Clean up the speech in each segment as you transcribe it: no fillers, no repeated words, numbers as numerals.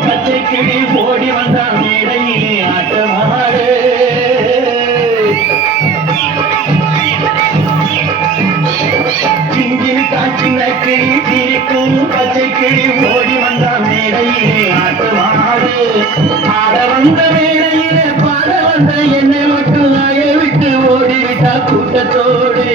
பச்சை கிளி ஓடி வந்தான் மேடையிலே ஆட்டமாடு சின்ன கிளி சிரிக்கும் பச்சை கிளி ஓடி வந்தான் மேடையிலே ஆட்டமாடு ஆட வந்த மேடையிலே பாட வந்த என்னை மட்டும் அய விட்டு ஓடிவிட்டா கூட்டத்தோடு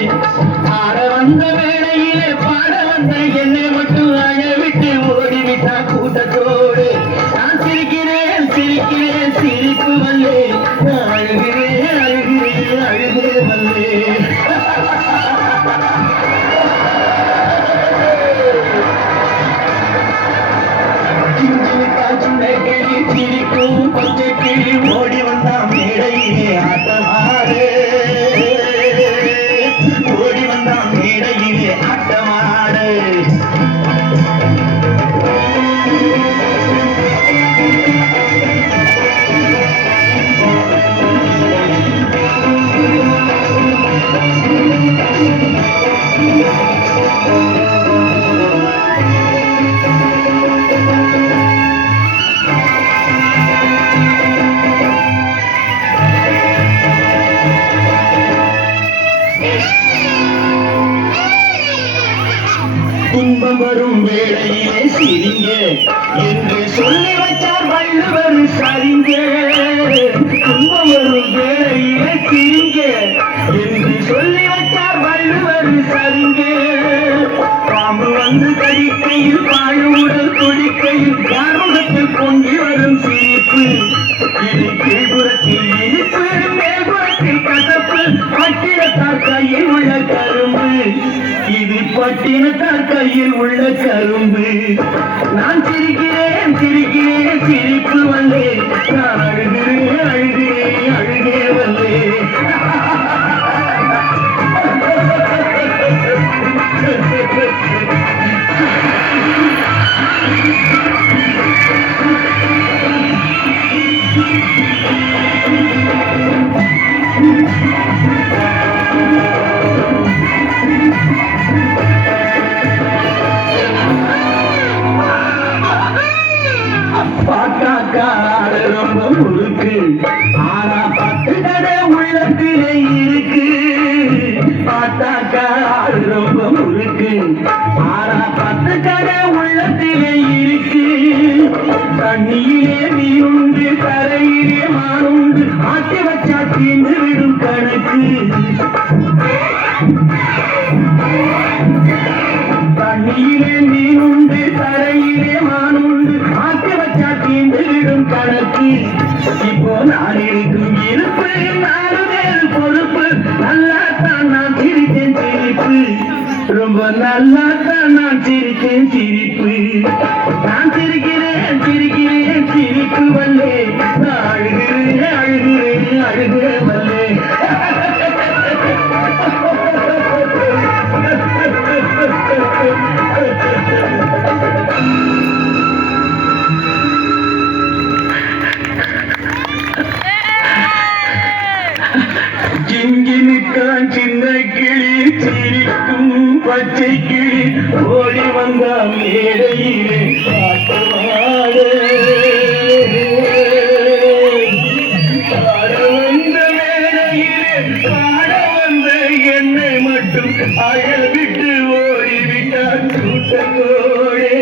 ஆட வந்த மேடையிலே பாட வந்த என்னை மட்டும் அய விட்டு ஓடிவிட்டா கூட்டத்தோடு நான் சிரிக்கிறேன் சிரிக்கிறேன் சிரிப்பு வல்லே அழுகிறேன் அழுகிறேன் அழுகே வல்லே சிரிக்கும் பச்சை கிளி ஓடி வந்தான் மேடையிலே ஆட்டமாடு ஓடி வந்தான் மேடையிலே ஆட்டமாடு துன்பம் வரும் வேளையிலே சிரிங்க என்று சொல்லி வச்சார் வள்ளுவர் சரிங்க துன்பம் வரும் வேளையிலே சிரிங்க என்று சொல்லி வச்சார் வள்ளுவர் சரிங்க பாம்பு வந்து கடிக்கையில் பாழுவுடல் துடிக்கையில் யாருடத்தில் பொங்கி வரும் சிரிப்பு இது கீழ்புறத்தில் இனிப்பு மேல்புறத்தில் கசப்பு பட்டினத்தார் கையில் உள்ள கரும்பு இது பட்டினத்தார் கையில் உள்ள கரும்பு நான் சிரிக்கிறேன் சிரிக்கிறேன் சிரிப்பு வந்தே நான் அழுகிறேன் அழுகிறேன் அழுகே வந்தே பாட்டாக்காடு ரொம்ப முறுக்கு ஆனா பத்து கடை உள்ளத்திலே இருக்கு பாட்டாக்காடு ரொம்ப முறுக்கு ஆனா பத்து கடை உள்ளத்திலே இருக்கு தண்ணியிலே மீனுண்டு கரையிலே மானுண்டு ஆட்டி வச்சா தீர்ந்து விடும் கணக்கு தண்ணியிலே மீனுண்டு கரையிலே மானுண்டு ஆட்டி வச்சா தீர்ந்து விடும் கணக்கு இப்போ நான் இருக்கும் இருப்பு நாலு பேர் பொறுப்பு நல்லாத்தான் நான் சிரித்தேன் சிரிப்பு ரொம்ப நல்லாத்தான் நான் சிரித்தேன் சிரிப்பு நான் சிரிக்கிறேன் சிரிக்கிறேன் சிரிப்பு வல்லே நான் அழுகிறேன் அழுகிறேன் அழுகிறேன் வல்லே சிங்கினிக்கான் சின்ன கிளி சிரிக்கும் பச்சை கிளி ஓடி வந்தா மேடையிலே ஆட்டமாடு பாட வந்த மேடையிலே பாட வந்த என்னை மட்டும் அயல் விட்டு ஓடிவிட்டார் கூட்டத்தோடே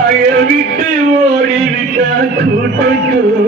அயல் விட்டு ஓடிவிட்டார் கூட்டத்தோடு